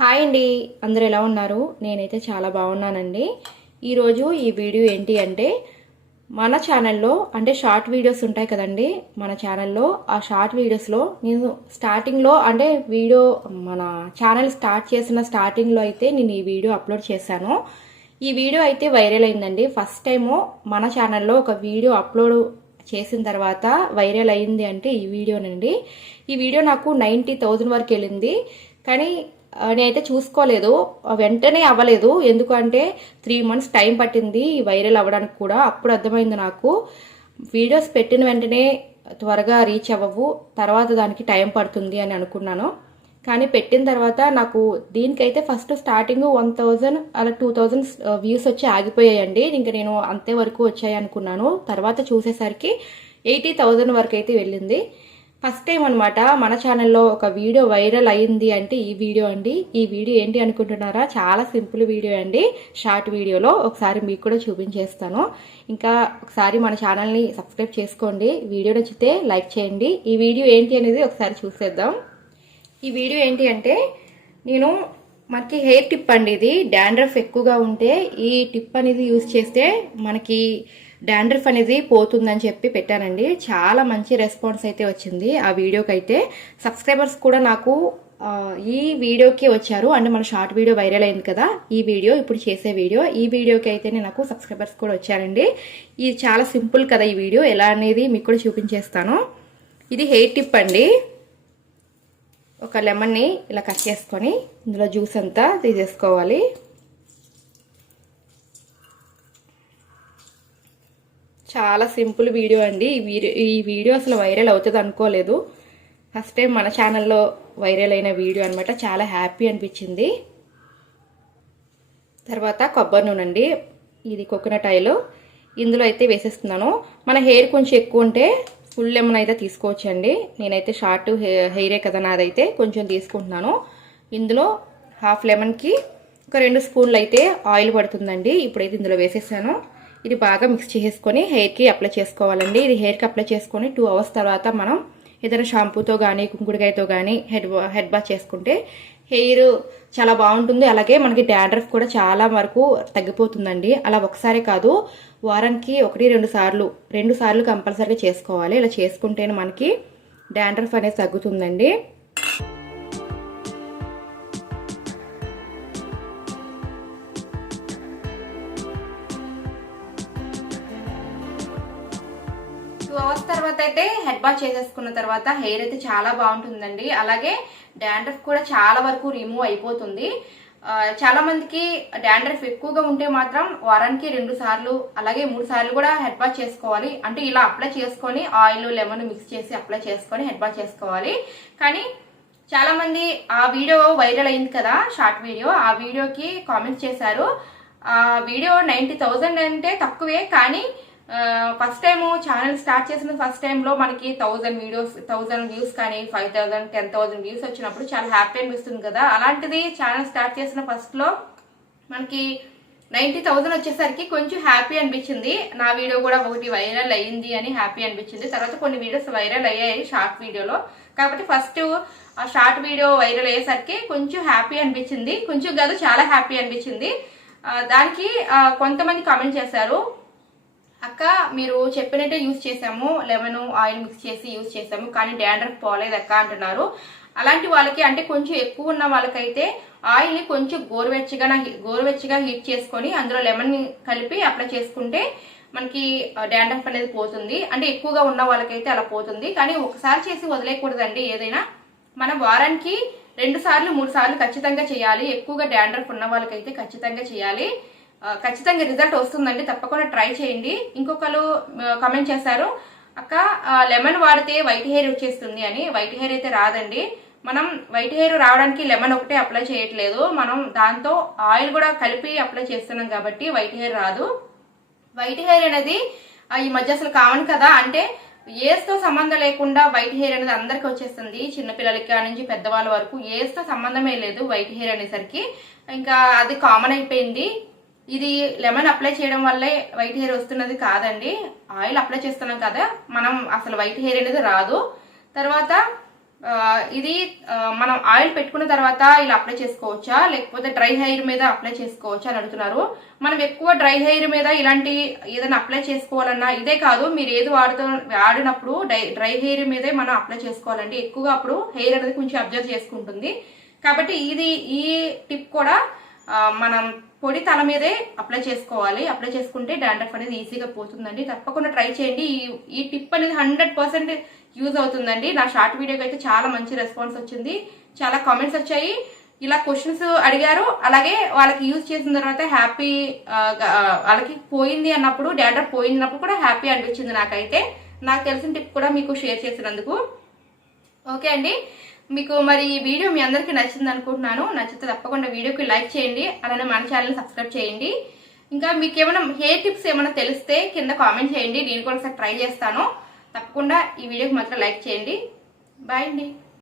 Hi అండి. అందరూ ఎలా ఉన్నారు? నేనైతే చాలా బాగున్నానండి. ఈరోజు ఈ వీడియో ఏంటి అంటే మన ఛానల్లో అంటే షార్ట్ వీడియోస్ ఉంటాయి కదండి. మన ఛానల్లో ఆ షార్ట్ వీడియోస్లో నేను స్టార్టింగ్లో అంటే వీడియో మన ఛానల్ స్టార్ట్ చేసిన స్టార్టింగ్లో అయితే నేను ఈ వీడియో అప్లోడ్ చేశాను. ఈ వీడియో అయితే వైరల్ అయిందండి. ఫస్ట్ టైము మన ఛానల్లో ఒక వీడియో అప్లోడ్ చేసిన తర్వాత వైరల్ అయింది అంటే ఈ వీడియోనండి. ఈ వీడియో నాకు నైంటీ థౌజండ్ వరకు వెళ్ళింది. కానీ నేనైతే చూసుకోలేదు. వెంటనే అవ్వలేదు. ఎందుకంటే త్రీ మంత్స్ టైం పట్టింది వైరల్ అవ్వడానికి కూడా. అప్పుడు అర్థమైంది నాకు. వీడియోస్ పెట్టిన వెంటనే త్వరగా రీచ్ అవ్వవు. తర్వాత దానికి టైం పడుతుంది అని అనుకున్నాను. కానీ పెట్టిన తర్వాత నాకు దీనికైతే ఫస్ట్ స్టార్టింగ్ వన్ థౌజండ్ అలా టూ థౌజండ్ వ్యూస్ వచ్చి ఆగిపోయాయండి. ఇంకా నేను అంతే వరకు వచ్చాయి అనుకున్నాను. తర్వాత చూసేసరికి ఎయిటీ థౌజండ్ వరకు అయితే వెళ్ళింది. ఫస్ట్ టైం అనమాట మన ఛానల్లో ఒక వీడియో వైరల్ అయింది అంటే ఈ వీడియో అండి. ఈ వీడియో ఏంటి అనుకుంటున్నారా? చాలా సింపుల్ వీడియో అండి. షార్ట్ వీడియోలో ఒకసారి మీకు కూడా చూపించేస్తాను. ఇంకా ఒకసారి మన ఛానల్ని సబ్స్క్రైబ్ చేసుకోండి. వీడియో నచ్చితే లైక్ చేయండి. ఈ వీడియో ఏంటి అనేది ఒకసారి చూసేద్దాం. ఈ వీడియో ఏంటి అంటే నేను మనకి హెయిర్ టిప్ అండి ఇది. డాండ్రఫ్ ఎక్కువగా ఉంటే ఈ టిప్ అనేది యూజ్ చేస్తే మనకి డాండ్రఫ్ అనేది పోతుందని చెప్పి పెట్టానండి. చాలా మంచి రెస్పాన్స్ అయితే వచ్చింది ఆ వీడియోకి అయితే సబ్స్క్రైబర్స్ కూడా నాకు ఈ వీడియోకి వచ్చారు. అంటే మన షార్ట్ వీడియో వైరల్ అయింది కదా ఈ వీడియో ఇప్పుడు చేసే వీడియో ఈ వీడియోకి అయితే నాకు సబ్స్క్రైబర్స్ కూడా వచ్చారండి. ఇది చాలా సింపుల్ కదా ఈ వీడియో ఎలా అనేది మీకు కూడా చూపించేస్తాను. ఇది హెయిర్ టిప్ అండి. ఒక లెమన్ని ఇలా కట్ చేసుకొని ఇందులో జ్యూస్ అంతా తీసేసుకోవాలి. చాలా సింపుల్ వీడియో అండి. ఈ వీడియో ఈ వీడియో అసలు వైరల్ అవుతుంది అనుకోలేదు. ఫస్ట్ టైం మన ఛానల్లో వైరల్ అయిన వీడియో అనమాట చాలా హ్యాపీ అనిపించింది. తర్వాత కొబ్బరి నూనె అండి. ఇది కోకోనట్ ఆయిల్ ఇందులో అయితే వేసేస్తున్నాను. మన హెయిర్ కొంచెం ఎక్కువ ఉంటే ఫుల్ లెమన్ అయితే తీసుకోవచ్చండి. నేనైతే షార్ట్ హెయిరే కదా నాదైతే కొంచెం తీసుకుంటున్నాను. ఇందులో హాఫ్ లెమన్కి ఒక రెండు స్పూన్లు అయితే ఆయిల్ పడుతుందండి. ఇప్పుడైతే ఇందులో వేసేసాను. ఇది బాగా మిక్స్ చేసుకొని హెయిర్కి అప్లై చేసుకోవాలండి. ఇది హెయిర్కి అప్లై చేసుకొని టూ అవర్స్ తర్వాత మనం ఏదైనా షాంపూతో కానీ కుంకుడుకాయతో కానీ హెడ్ హెడ్ బాత్ చేసుకుంటే హెయిర్ చాలా బాగుంటుంది. అలాగే మనకి డాండ్రఫ్ కూడా చాలా వరకు తగ్గిపోతుందండి. అలా ఒకసారి కాదు వారానికి ఒకటి రెండు సార్లు రెండు సార్లు కంపల్సరీగా చేసుకోవాలి. ఇలా చేసుకుంటేనే మనకి డాండ్రఫ్ అనేది తగ్గుతుందండి. తర్వాత అయితే హెడ్ బాత్ చేసేసుకున్న తర్వాత హెయిర్ అయితే చాలా బాగుంటుందండి. అలాగే డాండ్రఫ్ కూడా చాలా వరకు రిమూవ్ అయిపోతుంది. చాలా మందికి డాండ్రఫ్ ఎక్కువగా ఉంటే మాత్రం వారానికి రెండు సార్లు అలాగే మూడు సార్లు కూడా హెడ్ బాత్ చేసుకోవాలి. అంటే ఇలా అప్లై చేసుకొని ఆయిల్ లెమన్ మిక్స్ చేసి అప్లై చేసుకొని హెడ్ బాత్ చేసుకోవాలి. కానీ చాలా మంది ఆ వీడియో వైరల్ అయింది కదా షార్ట్ వీడియో ఆ వీడియోకి కామెంట్స్ చేశారు. ఆ వీడియో నైంటీ థౌజండ్ అంటే తక్కువే కానీ ఫస్ట్ టైం ఛానల్ స్టార్ట్ చేసిన ఫస్ట్ టైంలో మనకి థౌజండ్ వీడియోస్ థౌజండ్ వ్యూస్ కానీ five thousand ten thousand views వచ్చినప్పుడు చాలా హ్యాపీ అనిపిస్తుంది కదా. అలాంటిది ఛానల్ స్టార్ట్ చేసిన ఫస్ట్లో మనకి నైంటీ థౌజండ్ వచ్చేసరికి కొంచెం హ్యాపీ అనిపించింది. నా వీడియో కూడా ఒకటి వైరల్ అయ్యింది అని హ్యాపీ అనిపించింది. తర్వాత కొన్ని వీడియోస్ వైరల్ అయ్యాయి షార్ట్ వీడియోలో కాబట్టి ఫస్ట్ ఆ షార్ట్ వీడియో వైరల్ అయ్యేసరికి కొంచెం హ్యాపీ అనిపించింది. కొంచెం కాదు చాలా హ్యాపీ అనిపించింది. దానికి కొంతమంది కామెంట్ చేశారు. అక్క మీరు చెప్పినట్టే యూజ్ చేసాము లెమన్ ఆయిల్ మిక్స్ చేసి యూజ్ చేసాము కానీ డాండ్రఫ్ పోలేదు అక్క అంటున్నారు. అలాంటి వాళ్ళకి అంటే కొంచెం ఎక్కువ ఉన్న వాళ్ళకైతే ఆయిల్ని కొంచెం గోరువెచ్చగా గోరువెచ్చగా హీట్ చేసుకొని అందులో లెమన్ కలిపి అప్లై చేసుకుంటే మనకి డాండ్రఫ్ అనేది పోతుంది. అంటే ఎక్కువగా ఉన్న వాళ్ళకైతే అలా పోతుంది. కానీ ఒకసారి చేసి వదిలేయకూడదండి. ఏదైనా మనం వారానికి రెండు సార్లు మూడు సార్లు ఖచ్చితంగా చేయాలి. ఎక్కువగా డాండ్రఫ్ ఉన్న వాళ్ళకైతే ఖచ్చితంగా చేయాలి. ఖచ్చితంగా రిజల్ట్ వస్తుందండి తప్పకుండా ట్రై చేయండి. ఇంకొకరు కమెంట్ చేశారు అక్క లెమన్ వాడితే వైట్ హెయిర్ వచ్చేస్తుంది అని. వైట్ హెయిర్ అయితే రాదండి. మనం వైట్ హెయిర్ రావడానికి లెమన్ ఒకటే అప్లై చేయట్లేదు. మనం దాంతో ఆయిల్ కూడా కలిపి అప్లై చేస్తున్నాం కాబట్టి వైట్ హెయిర్ రాదు. వైట్ హెయిర్ అనేది ఈ మధ్య అసలు కామన్ కదా? అంటే ఏజ్తో సంబంధం లేకుండా వైట్ హెయిర్ అనేది అందరికి వచ్చేస్తుంది. చిన్నపిల్లలకి నుంచి పెద్దవాళ్ళ వరకు ఏజ్తో సంబంధమే లేదు వైట్ హెయిర్ అనేసరికి. ఇంకా అది కామన్ అయిపోయింది. ఇది లెమన్ అప్లై చేయడం వల్లే వైట్ హెయిర్ వస్తున్నది కాదండి. ఆయిల్ అప్లై చేస్తున్నాం కదా మనం అసలు వైట్ హెయిర్ అనేది రాదు. తర్వాత ఇది మనం ఆయిల్ పెట్టుకున్న తర్వాత ఇలా అప్లై చేసుకోవచ్చా? లేకపోతే డ్రై హెయిర్ మీద అప్లై చేసుకోవచ్చా అని అడుగుతున్నారు. మనం ఎక్కువ డ్రై హెయిర్ మీద ఇలాంటి ఏదైనా అప్లై చేసుకోవాలన్నా ఇదే కాదు మీరు ఏది వాడుతూ వాడినప్పుడు డ్రై డ్రై హెయిర్ మీదే మనం అప్లై చేసుకోవాలండి. ఎక్కువగా అప్పుడు హెయిర్ అనేది కొంచెం అబ్జర్వ్ చేసుకుంటుంది. కాబట్టి ఇది ఈ టిప్ కూడా మనం పొడి తల మీదే అప్లై చేసుకోవాలి. అప్లై చేసుకుంటే డాండ్రఫ్ అనేది ఈజీగా పోతుందండి. తప్పకుండా ట్రై చేయండి. ఈ- ఈ టిప్ అనేది హండ్రెడ్ పర్సెంట్ యూజ్ అవుతుందండి. నా షార్ట్ వీడియోకి అయితే చాలా మంచి రెస్పాన్స్ వచ్చింది. చాలా కామెంట్స్ వచ్చాయి. ఇలా క్వశ్చన్స్ అడిగారు. అలాగే వాళ్ళకి యూజ్ చేసిన తర్వాత హ్యాపీ వాళ్ళకి పోయింది అన్నప్పుడు డాండ్రఫ్ పోయింది అన్నప్పుడు కూడా హ్యాపీ అనిపించింది నాకైతే. నాకు తెలిసిన టిప్ కూడా మీకు షేర్ చేసినందుకు. ఓకే అండి. మీకు మరి ఈ వీడియో మీ అందరికీ నచ్చింది అనుకుంటున్నాను. నచ్చితే తప్పకుండా వీడియోకి లైక్ చేయండి. అలానే మన ఛానల్ని సబ్స్క్రైబ్ చేయండి. ఇంకా మీకు ఏమైనా హెయిర్ టిప్స్ ఏమైనా తెలిస్తే కింద కామెంట్ చేయండి. నేను కూడా ఒకసారి ట్రై చేస్తాను. తప్పకుండా ఈ వీడియోకి మాత్రం లైక్ చేయండి. బాయ్ అండి.